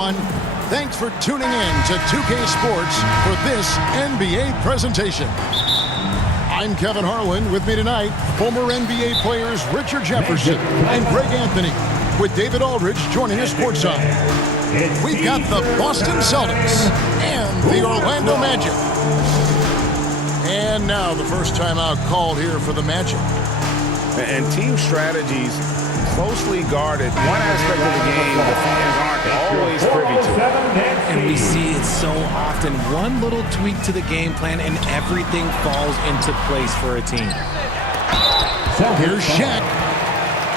Thanks for tuning in to 2K Sports for this NBA presentation. I'm Kevin Harlan. With me tonight, former NBA players Richard Jefferson and Greg Anthony, with David Aldridge joining us courtside. We've got the Boston Celtics and the Orlando Magic. And now the first timeout called here for the Magic. And team strategies closely guarded. One aspect of the game the fans aren't always privy to. And we see it so often. One little tweak to the game plan and everything falls into place for a team. Here's Shaq.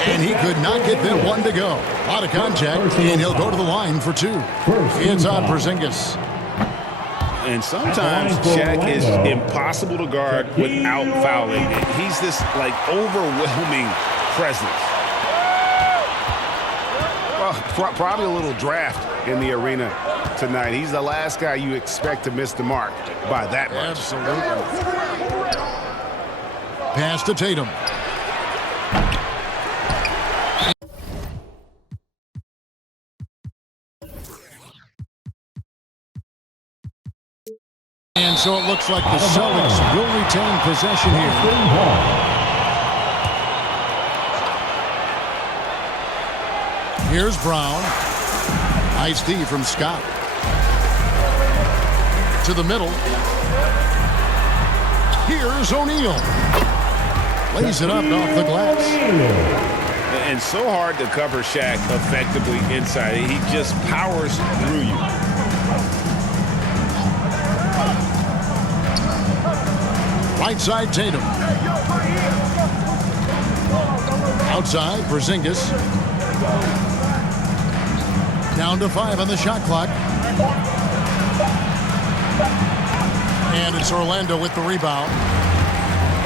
And he could not get that one to go. A lot of contact, and he'll go to the line for two. It's on Porzingis. And sometimes Shaq is impossible to guard without fouling. He's this, like, overwhelming presence. Well, probably a little draft in the arena tonight. He's the last guy you expect to miss the mark by that much. Absolutely. Pass to Tatum. And so it looks like the Celtics will retain possession here. Here's Brown. Nice D from Scott. To the middle. Here's O'Neal. Lays it up off the glass. And so hard to cover Shaq effectively inside. He just powers through you. Right side, Tatum. Outside, Porzingis. Down to 5 on the shot clock. And it's Orlando with the rebound.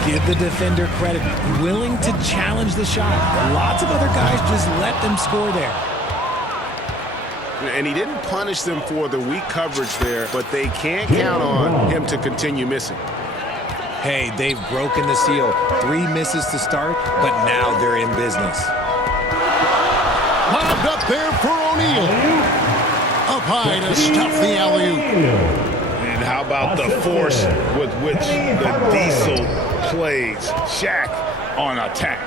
Give the defender credit. Willing to challenge the shot. Lots of other guys just let them score there. And he didn't punish them for the weak coverage there, but they can't count on him to continue missing. Hey, they've broken the seal. 3 misses to start, but now they're in business. Lobbed up there for O'Neal. Up high to stuff the alley-oop. And how about the force with which the Diesel plays? Shaq on attack.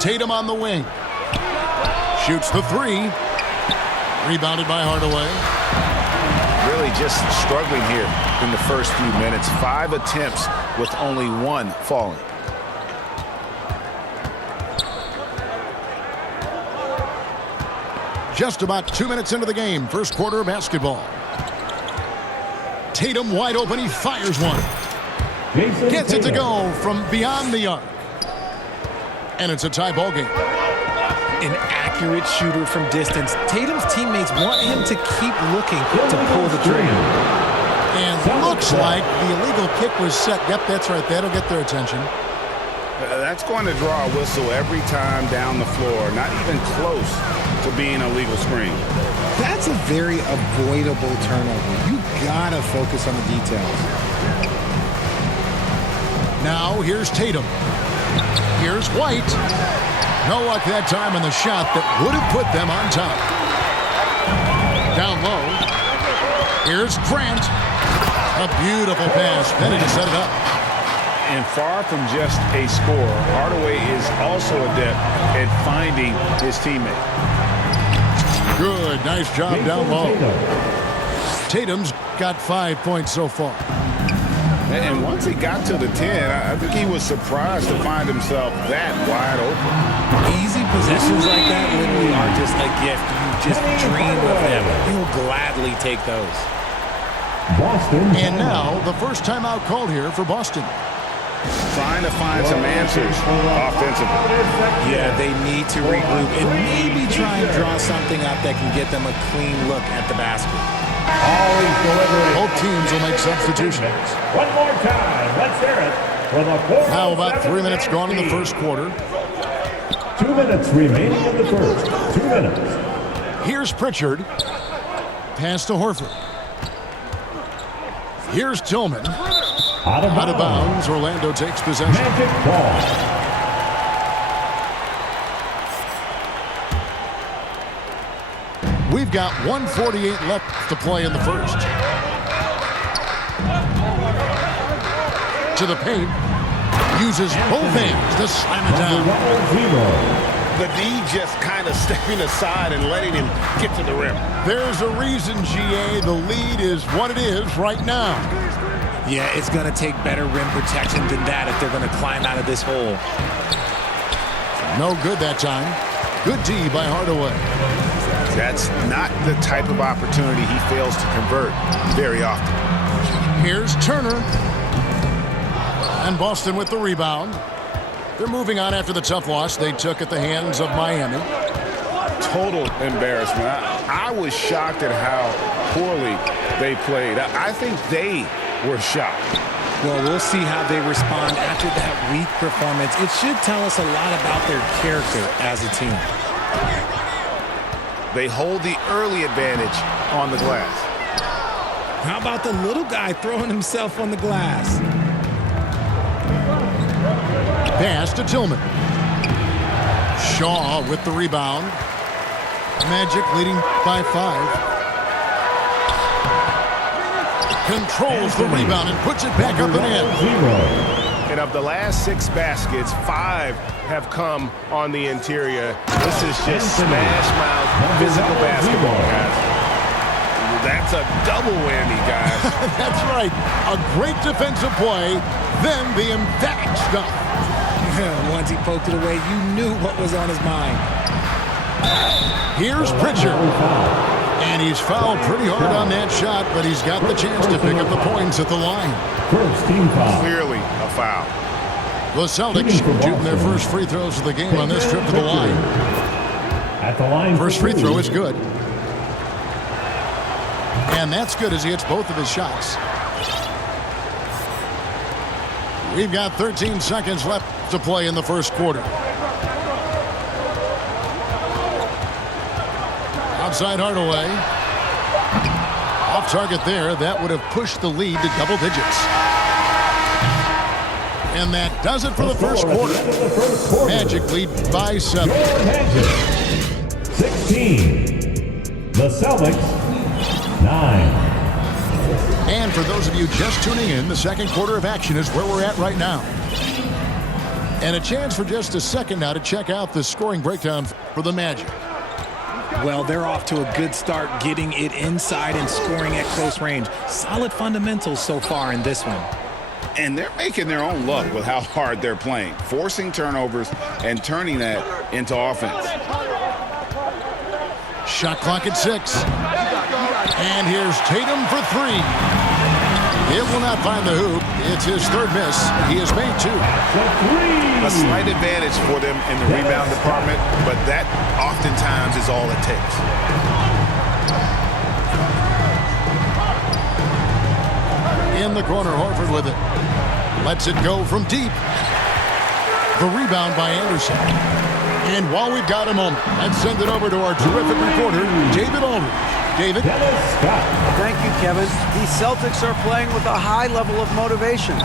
Tatum on the wing. Shoots the 3. Rebounded by Hardaway. Really just struggling here in the first few minutes. 5 attempts with only 1 falling. Just about 2 minutes into the game. First quarter of basketball. Tatum wide open. He fires one. Gets it to go from beyond the arc. And it's a tie ball game. An accurate shooter from distance. Tatum's teammates want him to keep looking to pull the trigger. And looks like the illegal kick was set. Yep, that's right. That'll get their attention. That's going to draw a whistle every time down the floor. Not even close to being a legal screen. That's a very avoidable turnover. You gotta focus on the details. Now here's Tatum. Here's White. No luck that time on the shot that would have put them on top. Down low. Here's Grant. A beautiful pass. Penny to set it up. And far from just a scorer, Hardaway is also adept at finding his teammate. Good. Nice job down low. Tatum's got 5 points so far. And once he got to the 10, I think he was surprised to find himself that wide open. Easy possessions like that literally are just a gift. You just dream of them. He'll gladly take those. And now the first timeout called here for Boston. Trying to find some answers offensively. Yeah, they need to regroup and maybe try and draw something up that can get them a clean look at the basket. Both teams will make substitutions. One more time. Let's hear it for the fourth. Now about 3 minutes gone in the first quarter. 2 minutes remaining in the first. 2 minutes. Here's Pritchard. Pass to Horford. Here's Tillman. Out of bounds. Orlando takes possession. Magic ball. We've got 1:48 left to play in the first. To the paint. Uses both hands to slam it down. The D just kind of stepping aside and letting him get to the rim. There's a reason, GA. The lead is what it is right now. Yeah, it's going to take better rim protection than that if they're going to climb out of this hole. No good that time. Good D by Hardaway. That's not the type of opportunity he fails to convert very often. Here's Turner. And Boston with the rebound. They're moving on after the tough loss they took at the hands of Miami. Total embarrassment. I was shocked at how poorly they played. I think they were shocked. Well, we'll see how they respond after that weak performance. It should tell us a lot about their character as a team. They hold the early advantage on the glass. How about the little guy throwing himself on the glass? Pass to Tillman. Shaw with the rebound. Magic leading by 5. Controls the rebound and puts it back up and in. And of the last 6 baskets, 5 have come on the interior. This is just smash-mouth physical basketball, guys. That's a double whammy, guys. That's right. A great defensive play, then the emphatic stuff. Once he poked it away, you knew what was on his mind. Here's Pritchard. And he's fouled pretty hard on that shot, but he's got the chance to pick up the points at the line. First team foul. Clearly a foul. The Celtics shooting their first free throws of the game on this trip to the line. At the line. First free throw is good. And that's good as he hits both of his shots. We've got 13 seconds left to play in the first quarter. Outside Hardaway. Off target there. That would have pushed the lead to double digits. And that does it for the first quarter. Magic lead by 7. 16. The Celtics 9. And for those of you just tuning in, the second quarter of action is where we're at right now. And a chance for just a second now to check out the scoring breakdown for the Magic. Well, they're off to a good start getting it inside and scoring at close range. Solid fundamentals so far in this one. And they're making their own luck with how hard they're playing, forcing turnovers and turning that into offense. Shot clock at 6. And here's Tatum for 3. It will not find the hoop. It's his third miss. He has made 2. A slight advantage for them in the rebound department, but that oftentimes is all it takes. In the corner, Horford with it. Lets it go from deep. The rebound by Anderson. And while we've got a moment, let's send it over to our terrific reporter, David Aldridge. David? Thank you, Kevin. The Celtics are playing with a high level of motivation.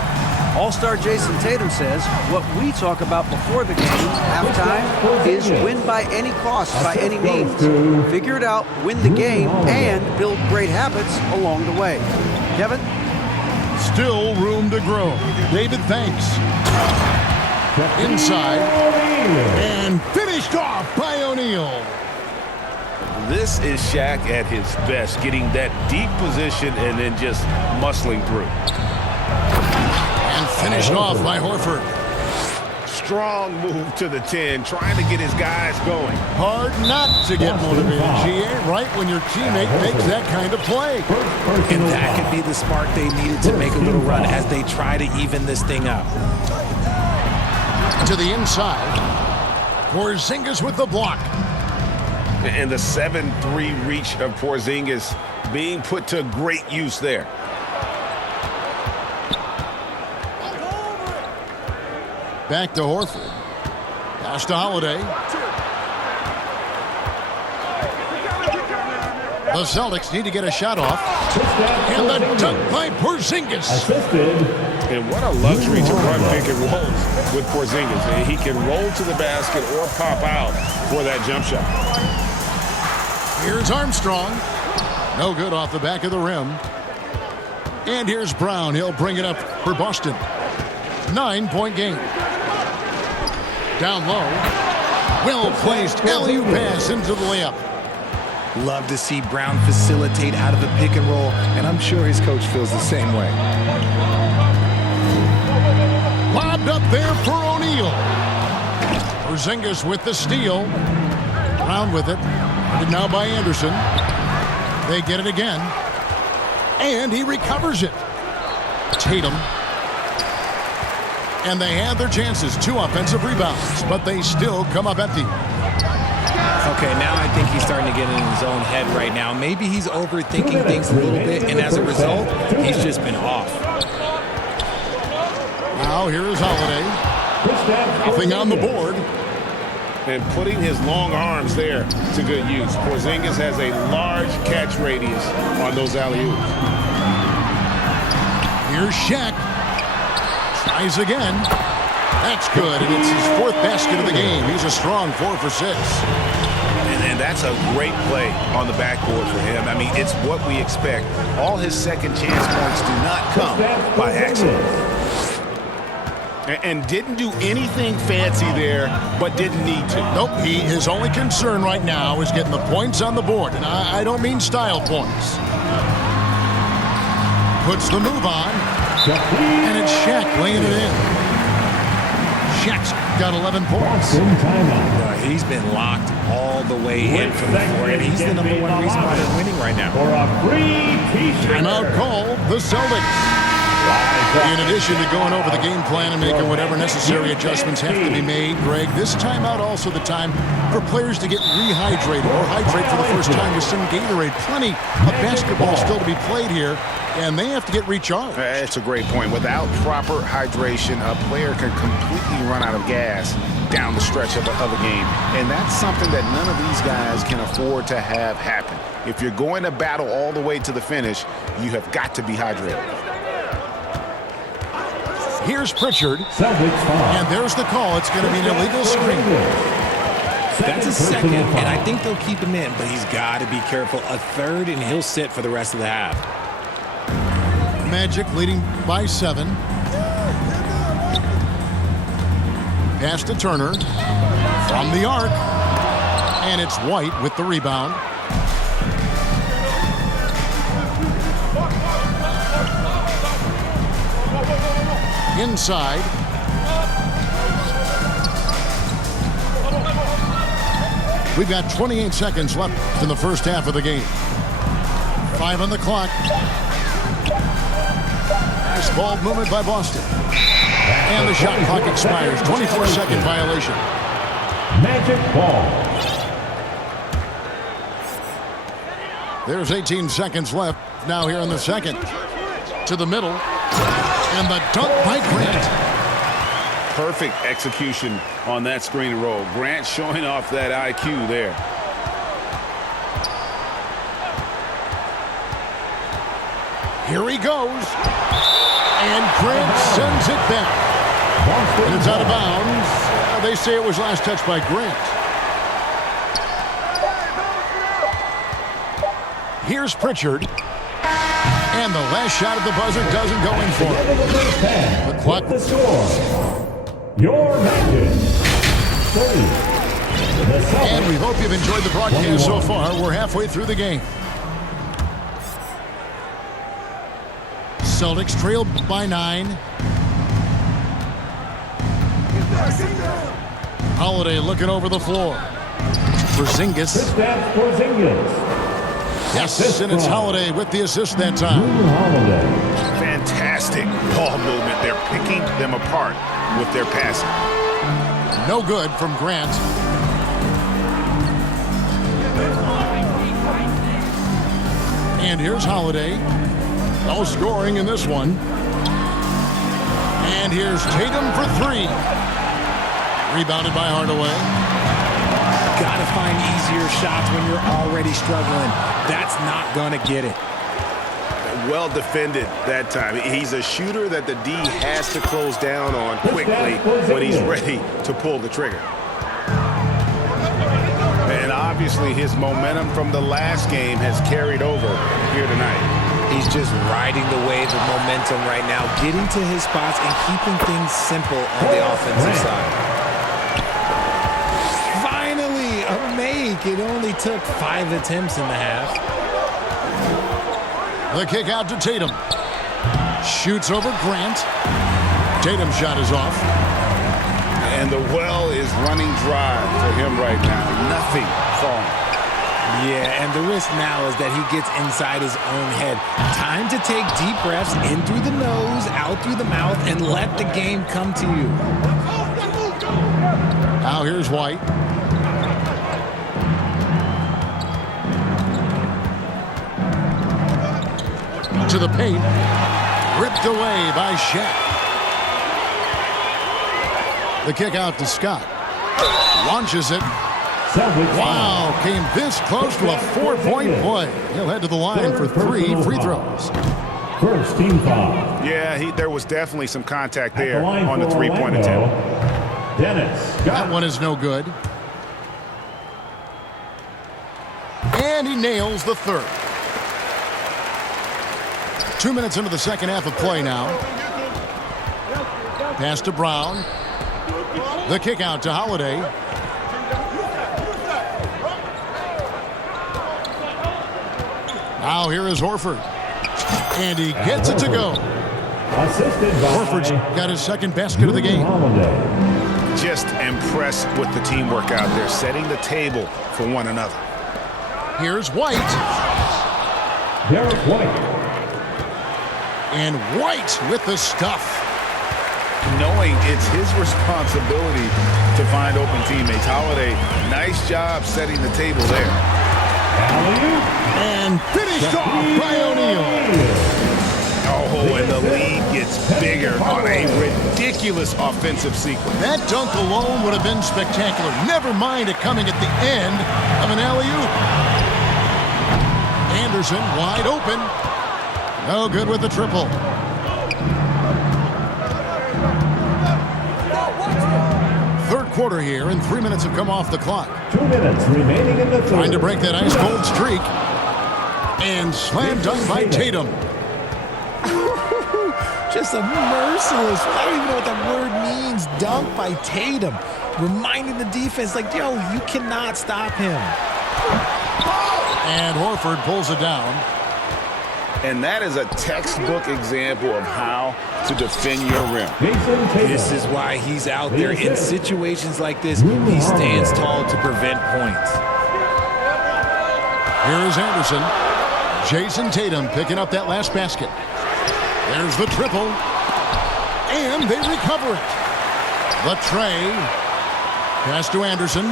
All-star Jason Tatum says what we talk about before the game, halftime, is win by any cost, by any means. Figure it out, win the game, and build great habits along the way. Kevin? Still room to grow. David, thanks. Inside. And finished off by O'Neal. This is Shaq at his best, getting that deep position and then just muscling through. And finished off by Horford. Strong move to the 10, trying to get his guys going. Hard not to get motivated, GA, right when your teammate makes that kind of play. And that could be the spark they needed to make a little run as they try to even this thing up. To the inside. Porzingis with the block. And the 7-3 reach of Porzingis being put to great use there. Back to Horford. Pass to Holiday. The Celtics need to get a shot off. And the dunk by Porzingis. And what a luxury to run pick and rolls with Porzingis. He can roll to the basket or pop out for that jump shot. Here's Armstrong. No good off the back of the rim. And here's Brown. He'll bring it up for Boston. 9-point game. Down low. Well-placed alley-oop pass into the layup. Love to see Brown facilitate out of the pick and roll, and I'm sure his coach feels the same way. Lobbed up there for O'Neal. Porzingis with the steal. Brown with it. And now by Anderson. They get it again. And he recovers it. Tatum. And they have their chances. 2 offensive rebounds, but they still come up empty. Okay, now I think he's starting to get in his own head right now. Maybe he's overthinking things a little bit, and as a result, he's just been off. Now here is Holiday. Nothing on the board. And putting his long arms there to good use. Porzingis has a large catch radius on those alley-oops. Here's Shaq. Tries again. That's good, and it's his 4th basket of the game. He's a strong 4 for 6. And that's a great play on the backboard for him. I mean, it's what we expect. All his second chance points do not come by accident. And didn't do anything fancy there, but didn't need to. Nope, his only concern right now is getting the points on the board. And I don't mean style points. Puts the move on. And it's Shaq laying it in. Shaq's got 11 points. He's been locked all the way in from the floor, and he's the #1 reason why they're winning right now. For a free t-shirt. Timeout call, the Celtics. In addition to going over the game plan and making whatever necessary adjustments have to be made, Greg, this timeout also the time for players to get rehydrated or hydrate for the first time with some Gatorade. Plenty of basketball still to be played here, and they have to get recharged. That's a great point. Without proper hydration, a player can completely run out of gas down the stretch of a game. And that's something that none of these guys can afford to have happen. If you're going to battle all the way to the finish, you have got to be hydrated. Here's Pritchard. And there's the call. It's going to be an illegal screen. That's a second, and I think they'll keep him in, but he's got to be careful. A 3rd, and he'll sit for the rest of the half. Magic leading by 7. Pass to Turner. From the arc. And it's White with the rebound. Inside. We've got 28 seconds left in the first half of the game. 5 on the clock. Nice ball movement by Boston. And the shot clock expires. 24-second violation. Magic ball. There's 18 seconds left now here in the second. To the middle. And the dunk by Grant. Perfect execution on that screen and roll. Grant showing off that IQ there. Here he goes. And Grant sends it back. And it's out of bounds. They say it was last touched by Grant. Here's Pritchard. And the last shot at the buzzer doesn't go in for it. The clock. The score. Your Magic. 30. And we hope you've enjoyed the broadcast so far. We're halfway through the game. Celtics trail by 9. Holiday looking over the floor. Porzingis. Yes, and it's Holiday with the assist that time. Fantastic ball movement. They're picking them apart with their passing. No good from Grant. And here's Holiday. No scoring in this one. And here's Tatum for 3. Rebounded by Hardaway. Got to find easier shots when you're already struggling. That's not going to get it. Well defended that time. He's a shooter that the D has to close down on quickly when he's ready to pull the trigger. And obviously his momentum from the last game has carried over here tonight. He's just riding the wave of momentum right now, getting to his spots and keeping things simple on the offensive side. Finally, a make. It only took 5 attempts in the half. The kick out to Tatum. Shoots over Grant. Tatum's shot is off. And the well is running dry for him right now. Nothing falling. Yeah, and the risk now is that he gets inside his own head. Time to take deep breaths in through the nose, out through the mouth, and let the game come to you. Now here's White. To the paint. Ripped away by Shaq. The kick out to Scott. Launches it. Wow, came this close to a 4-point play. He'll head to the line for 3 free throws. First team foul. Yeah, there was definitely some contact there on the three-point attempt. That one is no good. And he nails the third. 2 minutes into the second half of play now. Pass to Brown. The kick out to Holiday. Now here is Horford. And he gets it to go. Horford's got his second basket of the game. Just impressed with the teamwork out there, setting the table for one another. Here's White. Derek White. And White with the stuff. Knowing it's his responsibility to find open teammates. Holiday, nice job setting the table there. And finished off by O'Neal. Oh, and the lead gets bigger on a ridiculous offensive sequence. That dunk alone would have been spectacular. Never mind it coming at the end of an alley-oop. Anderson wide open. No good with the triple. Third quarter here, and 3 minutes have come off the clock. 2 minutes remaining in the third. Trying to break that ice-cold streak. And slam dunk by Tatum. Just a merciless, I don't even know what that word means, dunk by Tatum. Reminding the defense, like, yo, you cannot stop him. And Horford pulls it down. And that is a textbook example of how to defend your rim. This is why he's out there in situations like this. He stands tall to prevent points. Here is Anderson. Jason Tatum picking up that last basket. There's the triple. And they recover it. The tray. Pass to Anderson.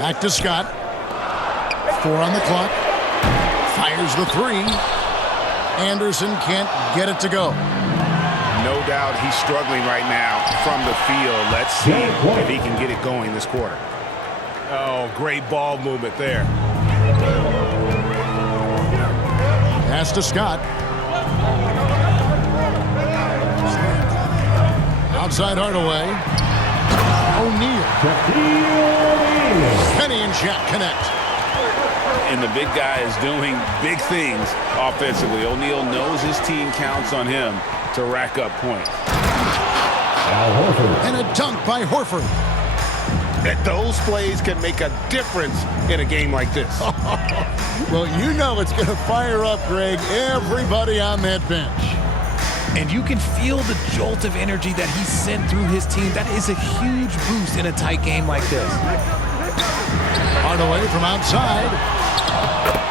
Back to Scott. 4 on the clock. Fires the 3. Anderson can't get it to go. No doubt he's struggling right now from the field. Let's see if he can get it going this quarter. Oh, great ball movement there. Pass to Scott. Outside Hardaway. O'Neal. Penny and Shaq connect. And the big guy is doing big things offensively. O'Neal knows his team counts on him to rack up points. And a dunk by Horford. That those plays can make a difference in a game like this. Well, you know it's going to fire up, Greg, everybody on that bench. And you can feel the jolt of energy that he sent through his team. That is a huge boost in a tight game like this. Hardaway from outside.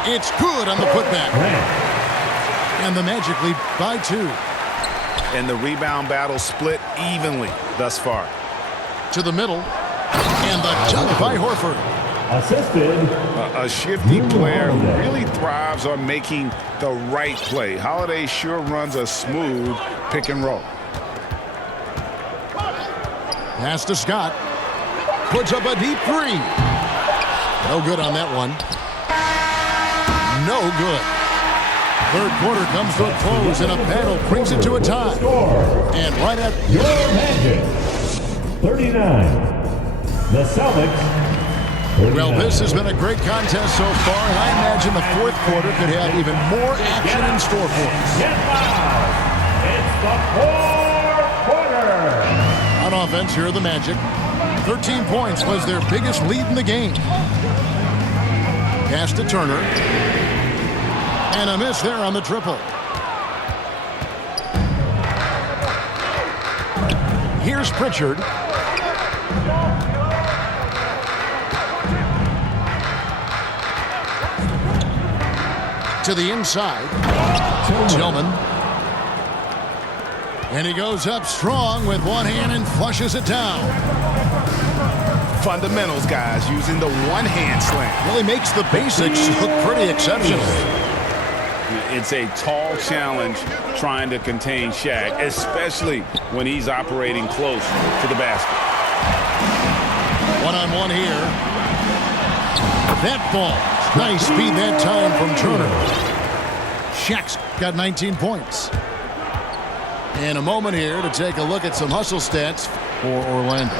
It's good on the putback. And the Magic lead by 2. And the rebound battle split evenly thus far. To the middle. And the dunk by Horford. Assisted. A shifty player who really thrives on making the right play. Holiday sure runs a smooth pick and roll. Pass to Scott. Puts up a deep 3. No good on that one. No good. Third quarter comes to a close, and a battle brings it to a tie. And right at your Magic, 39. The Celtics. Well, this has been a great contest so far, and I imagine the fourth quarter could have even more action in store for us. Get loud. It's the fourth quarter. On offense, here are the Magic. 13 points was their biggest lead in the game. Pass to Turner. And a miss there on the triple. Here's Pritchard. To the inside. Tillman. And he goes up strong with one hand and flushes it down. Fundamentals, guys, using the one-hand slam. Really makes the basics look pretty exceptional. It's a tall challenge trying to contain Shaq, especially when he's operating close to the basket. One-on-one here. That ball. Nice speed that time from Turner. Shaq's got 19 points. And a moment here to take a look at some hustle stats for Orlando.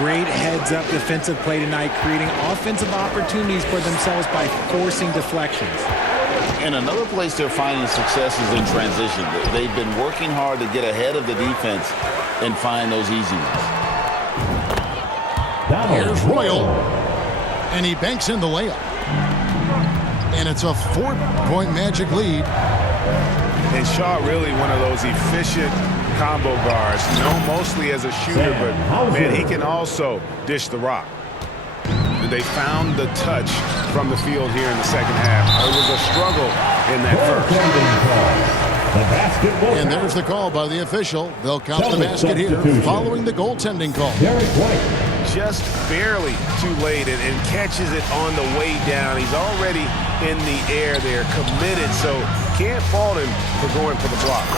Great heads-up defensive play tonight, creating offensive opportunities for themselves by forcing deflections. And another place they're finding success is in transition. They've been working hard to get ahead of the defense and find those easy ones. Here's Royal. And he banks in the layup. And it's a 4-point Magic lead. And Shaw really one of those efficient combo guards, known mostly as a shooter, but man, he can also dish the rock. They found the touch from the field here in the second half. It was a struggle in that first. And there's the call by the official. They'll count the basket here following the goaltending call. Just barely too late and catches it on the way down. He's already in the air there, committed, so can't fault him for going for the block.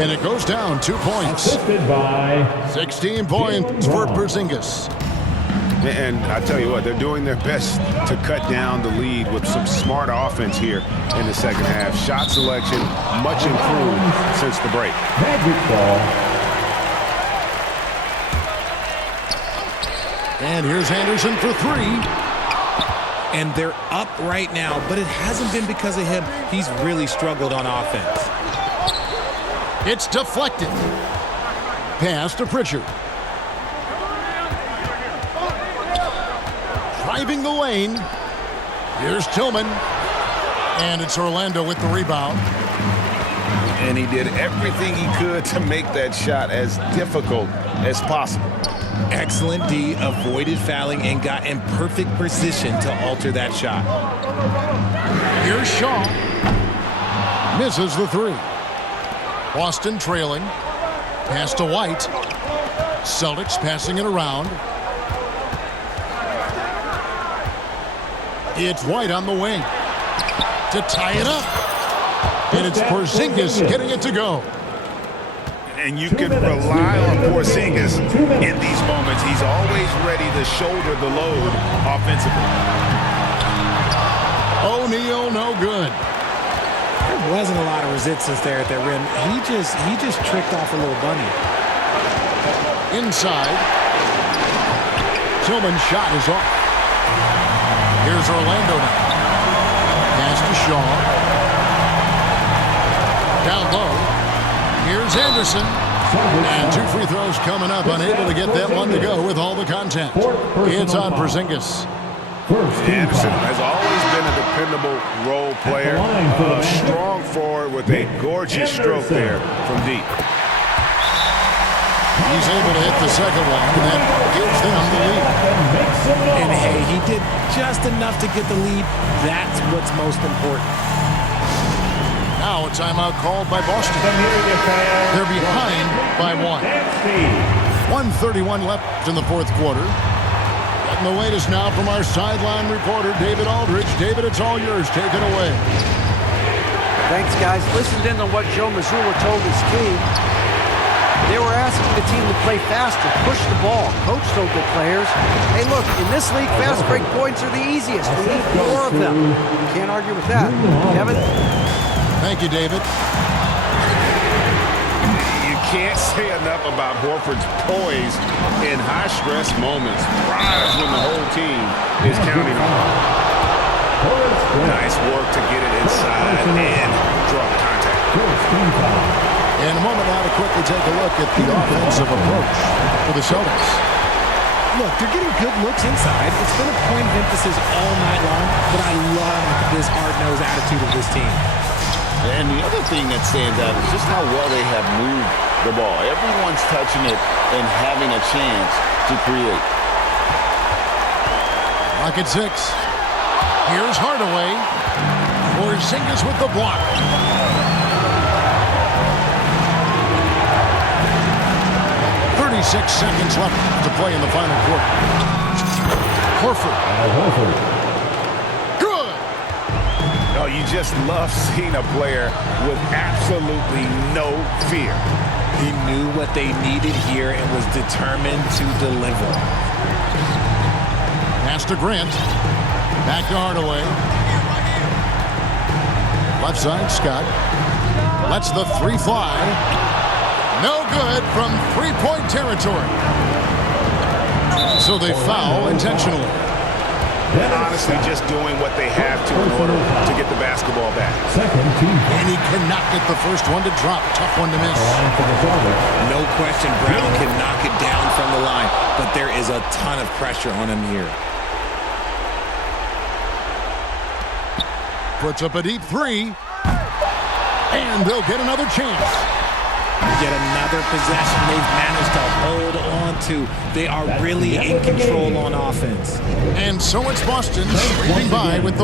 And it goes down 2 points. 16 points for Porzingis. And I tell you what, they're doing their best to cut down the lead with some smart offense here in the second half. Shot selection much improved since the break. Magic ball. And here's Anderson for three. And they're up right now, but it hasn't been because of him. He's really struggled on offense. It's deflected. Pass to Pritchard. Driving the lane. Here's Tillman. And it's Orlando with the rebound. And he did everything he could to make that shot as difficult as possible. Excellent D, avoided fouling and got in perfect position to alter that shot. Here's Shaw. Misses the three. Boston trailing. Pass to White. Celtics passing it around. It's White on the wing to tie it up. And it's Porzingis getting it to go. And you can rely on Porzingis in these moments. He's always ready to shoulder the load offensively. O'Neal, no good. There wasn't a lot of resistance there at that rim. He just tricked off a little bunny. Inside. Tillman's shot is off. Here's Orlando now. Pass to Shaw. Down low. Here's Anderson. And 2 free throws coming up. Unable to get that one to go with all the contact. It's on Porzingis. Anderson has always been a dependable role player. A strong forward with a gorgeous stroke there from deep. He's able to hit the second one, and that gives them the lead. And hey, he did just enough to get the lead. That's what's most important. Now a timeout called by Boston. They're behind by 1. 1:31 left in the fourth quarter. Getting the latest now from our sideline reporter, David Aldridge. David, it's all yours. Take it away. Thanks, guys. Listened in on what Joe Mazzulla told his team. They were asking the team to play faster, push the ball. Coach told the players, hey, look, in this league, fast break points are the easiest. We need more of them. Can't argue with that. Kevin? Thank you, David. You Can't say enough about Horford's poise in high-stress moments. Thrives when the whole team is counting on him. Nice work to get it inside and draw contact. In a moment now to quickly take a look at the offensive approach for the Celtics. Look, they're getting good looks inside. It's been a point of emphasis all night long, but I love this hard-nosed attitude of this team. And the other thing that stands out is just how well they have moved the ball. Everyone's touching it and having a chance to create. Rocket 6. Here's Hardaway. Porzingis with the block. Seconds left to play in the final quarter. Horford. Good. Oh, you just love seeing a player with absolutely no fear. He knew what they needed here and was determined to deliver. Pass to Grant. Back to Hardaway. Left side, Scott. Lets the three fly. No good from three-point territory. So they foul intentionally. And honestly, just doing what they have to in order to get the basketball back. And he cannot get the first one to drop. Tough one to miss. No question, Brown can knock it down from the line, but there is a ton of pressure on him here. Puts up a deep three. And they'll get another chance. Yet another possession they've managed to hold on to. They are really in control on offense. And so it's Boston scraping by with the